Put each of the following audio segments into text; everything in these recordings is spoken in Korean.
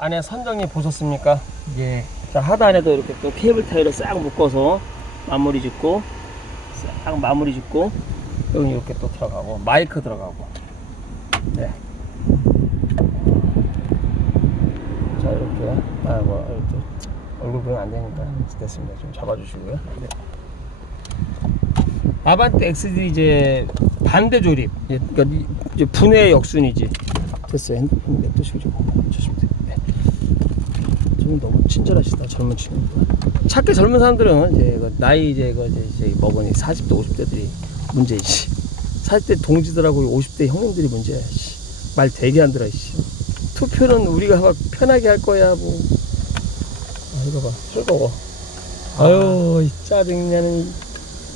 안에 선정리 보셨습니까? 예. 자 하단에도 이렇게 또 케이블 타이를 싹 묶어서 마무리 짓고 싹 마무리 짓고 여기 이렇게 또 들어가고 마이크 들어가고 네. 자 이렇게 아뭐 얼굴 보면 안 되니까 됐습니다 좀 잡아주시고요 네. 아반떼 XD 이제 반대 조립 이제 그러니까 분해 역순이지 됐어요 핸드폰 냅두시고 좀 주시면 돼요 네. 지금 너무 친절하시다 젊은 친구들 착해 젊은 사람들은 이제 그 나이 이제 그 이제 먹으니 40대 50대들이 문제이지 40대 동지들하고 50대 형님들이 문제야 씨. 말 되게 안 들어 씨. 투표는 우리가 막 편하게 할 거야 뭐 아, 이거 봐 즐거워 아유 이 짜증나는 이,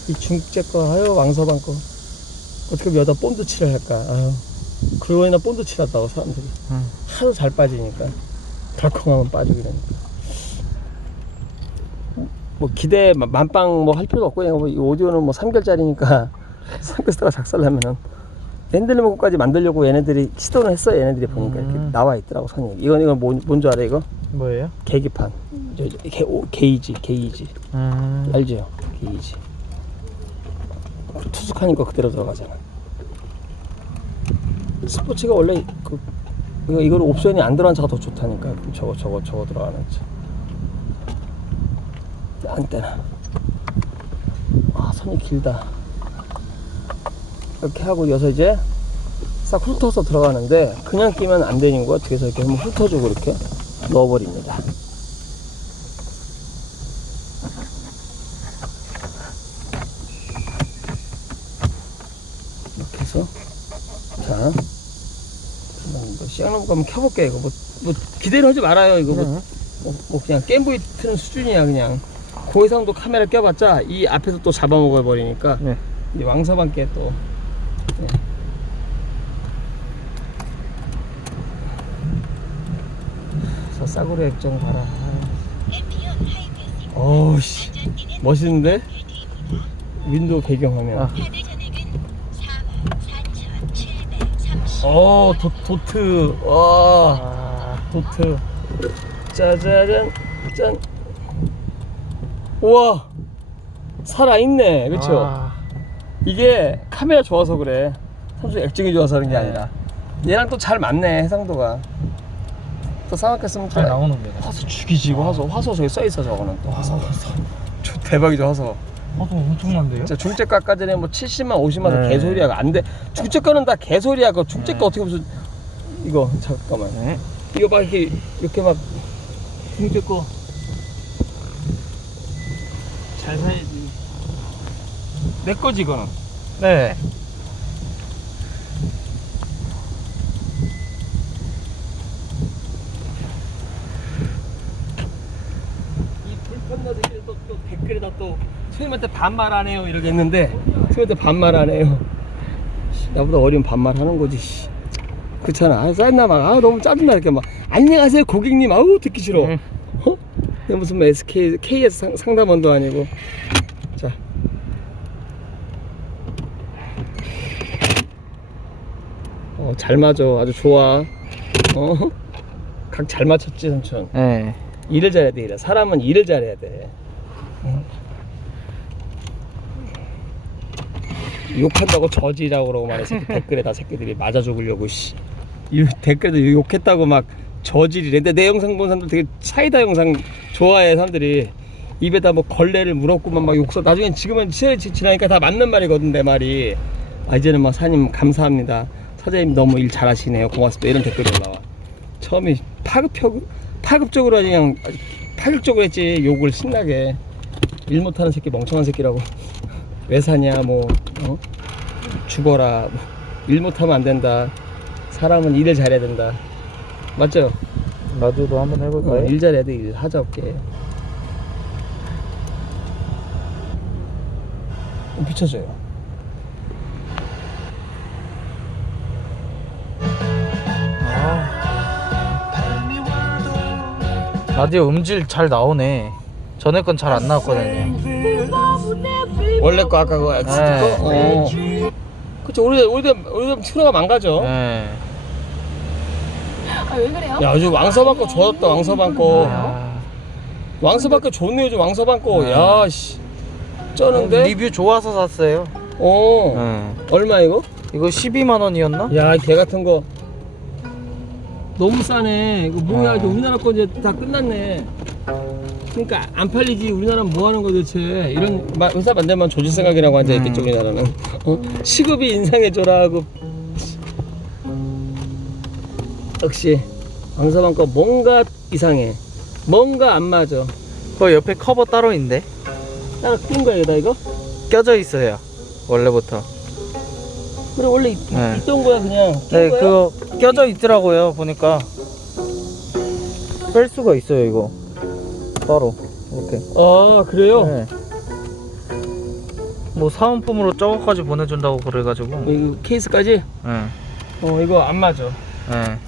이 중국제 거 아유 왕서방 거 어떻게 하면 여기다 본드 칠을 할까 아유 그러고 나 본드 칠한다고 사람들이 응. 하도 잘 빠지니까 덜컹하면 빠지고 이러니까. 뭐 기대 마- 만빵 뭐 할 필요도 없고 그냥 뭐이 오디오는 뭐 3개월짜리니까 3개월짜리 작살나면은 핸들리먼까지 만들려고 얘네들이 시도는 했어요. 얘네들이 보니까 이렇게 음. 나와 있더라고 선이. 이건 이건 뭔, 뭔줄 알아 이거? 뭐예요? 계기판. 게, 오, 게이지 게이지. 음. 알죠? 게이지. 투숙하니까 그대로 들어가잖아. 스포츠가 원래 그 이거 이걸 옵션이 안 들어간 차가 더 좋다니까 저거 저거 저거 들어가는 차. 안 떼나. 아 선이 길다. 이렇게 하고 여기서 이제 싹 훑어서 들어가는데 그냥 끼면 안 되는 거야. 뒤에서 이렇게 한번 훑어주고 이렇게 넣어버립니다. 이렇게 해서 자 이거 시간을 한번 켜볼게. 이거 뭐, 뭐 기대를 하지 말아요. 이거 뭐, 네. 뭐, 뭐 그냥 게임보이 트는 수준이야 그냥. 그 이상도 카메라 껴봤자 이 앞에서 또 잡아먹어 버리니까 네. 이 왕서방께 또. 네. 저 싸구려 액정 봐라. 어우씨. 멋있는데? 윈도우 배경화면. 아. 어 도, 도트. 와. 아. 도트. 짜자잔. 짠. 우와. 살아있네. 그쵸? 아. 이게 카메라 좋아서 그래. 삼성 액정이 좋아서 그런 게 네. 아니라. 얘랑 또 잘 맞네 해상도가. 또 사막했으면 잘 나오는데. 화소 죽이지 이거 화소 화소 저기 써있어 저거는 또 화소. 저 대박이죠 화소 화도 엄청난데요? 진짜 중재가 아까 전에 뭐 70만 50만 원 네. 개소리야 안돼 중재가는 다 개소리야 그 중재가 네. 어떻게 무슨 이거 잠깐만 네. 이거 막 이렇게 이렇게 막 중재 거 잘 사야지 내 거지 이거는 네. 이 불편나들이 또, 또 댓글에다 또 선생님한테 반말하네요 이러겠는데 선생님한테 반말하네요 씨, 나보다 어리면 반말 하는 거지 씨. 그렇잖아 아 짜증나 막아 너무 짜증나 이렇게 막 안녕하세요 고객님 아우 듣기 싫어 음. 어? 무슨 뭐 SK, KS 상, 상담원도 아니고 자 어, 잘 맞아 아주 좋아 어? 각 잘 맞췄지 삼촌 네. 일을 잘해야 돼. 일을. 사람은 일을 잘해야 돼. 욕한다고 저지라고 그러고 말해 새끼 댓글에다 새끼들이 맞아 죽으려고 씨. 이 댓글에도 욕했다고 막 저지리래. 근데 내 영상 본 사람들 되게 사이다 영상 좋아해 사람들이 입에다 뭐 걸레를 물었구만 막 욕서. 나중엔 지금은 지- 지나니까 다 맞는 말이거든 내 말이. 아 이제는 막 사님 감사합니다. 사장님 너무 일 잘하시네요. 고맙습니다. 이런 댓글이 올라와. 처음에 파급 파급적으로 그냥 파격적으로 했지 욕을 신나게 일 못하는 새끼 멍청한 새끼라고 왜 사냐 뭐 어? 죽어라 뭐 일 못하면 안 된다 사람은 일을 잘해야 된다 맞죠? 나도도 한번 어, 해볼까요? 일 잘해야 돼 일 하자 없게 좀 비춰줘요 라디오 음질 잘 나오네. 전에 건 잘 안 나왔거든요. 원래 거 아까 그 엑스트 네. 거? 어. 그치 오래돼 오래돼 오래되면 트로가 망가져 네. 아, 왜 그래요? 야 요즘 왕서방 거 좋았다 왕서방 거 아, 왕서방 거 좋네 요즘 왕서방 거 네. 야씨 쩌는데 리뷰 좋아서 샀어요. 어 네. 얼마 이거? 이거 12만 원이었나? 야 개 같은 거 너무 싸네 이거 뭐야 아. 이제 우리나라 거 이제 다 끝났네 그러니까 안 팔리지 우리나라는 뭐 하는 거 대체 이런 마- 회사 만들면 조질 생각이라고 앉아 있겠죠 음. 우리나라는 어? 시급이 인상해줘라 하고 역시 왕서방 거 뭔가 이상해 뭔가 안 맞아 그 옆에 커버 따로 있는데 따라 낀 거야 이거 이거? 껴져 있어요. 원래부터. 그래 원래 있, 네. 있던 거야 그냥 낀 네, 거야? 그거 껴져 있더라고요. 보니까 뺄 수가 있어요, 이거. 따로 이렇게. 아 그래요? 네. 뭐 사은품으로 저거까지 보내준다고 그래가지고. 이거 케이스까지? 네. 어 이거 안 맞아 네.